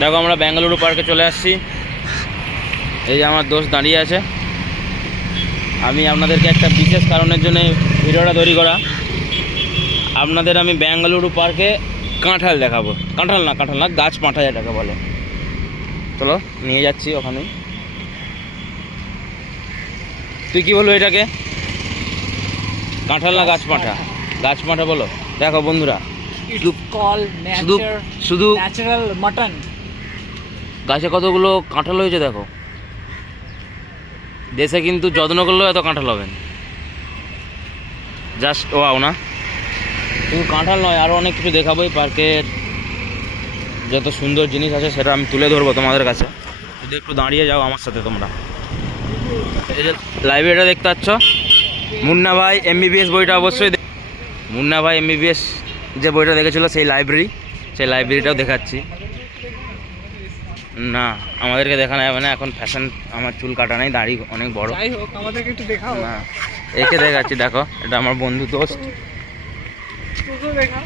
দেখো আমরা বেঙ্গালুরু পার্কে চলে আসছি। এই যে আমার দোস্ত দাঁড়িয়ে আছে। আমি আপনাদেরকে একটা বিশেষ কারণের জন্য ভিডিওটা তৈরি করা। আপনাদের আমি বেঙ্গালুরু পার্কে কাঁঠাল দেখাবো। কাঁঠাল না গাছ পাঁঠা যেটাকে বলে। চলো নিয়ে যাচ্ছি ওখানেই। তুই কি বলবো এটাকে? কাঁঠাল না গাছ পাঁঠা? গাছ পাঁঠা বলো। দেখো বন্ধুরা, শুধু ন্যাচারাল মাটন। গাছে কতগুলো কাঁঠাল হয়েছে দেখো। দেশে কিন্তু যত্ন করলেও এত কাঁঠাল হবে না। জাস্ট ওয়াও না? শুধু কাঁঠাল নয়, আরও অনেক কিছু দেখাবো। এই পার্কের যত সুন্দর জিনিস আছে সেটা আমি তুলে ধরবো তোমাদের কাছে। যদি একটু দাঁড়িয়ে যাও আমার সাথে তোমরা। এই যে লাইব্রেরিটা দেখতে পাচ্ছ, মুন্না ভাই MBBS বইটা অবশ্যই মুন্না ভাই MBBS যে বইটা দেখেছিল সেই লাইব্রেরিটাও দেখাচ্ছি। না, আমাদেরকে দেখানো যাবে না, এখন ফ্যাশন। আমার চুল কাটা নেই, দাড়ি অনেক বড়। যাই হোক, আমাদেরকে একটু দেখাও না, একে দেখাচ্ছি। দেখো, এটা আমার বন্ধু দোস্ত। তোকেও দেখা।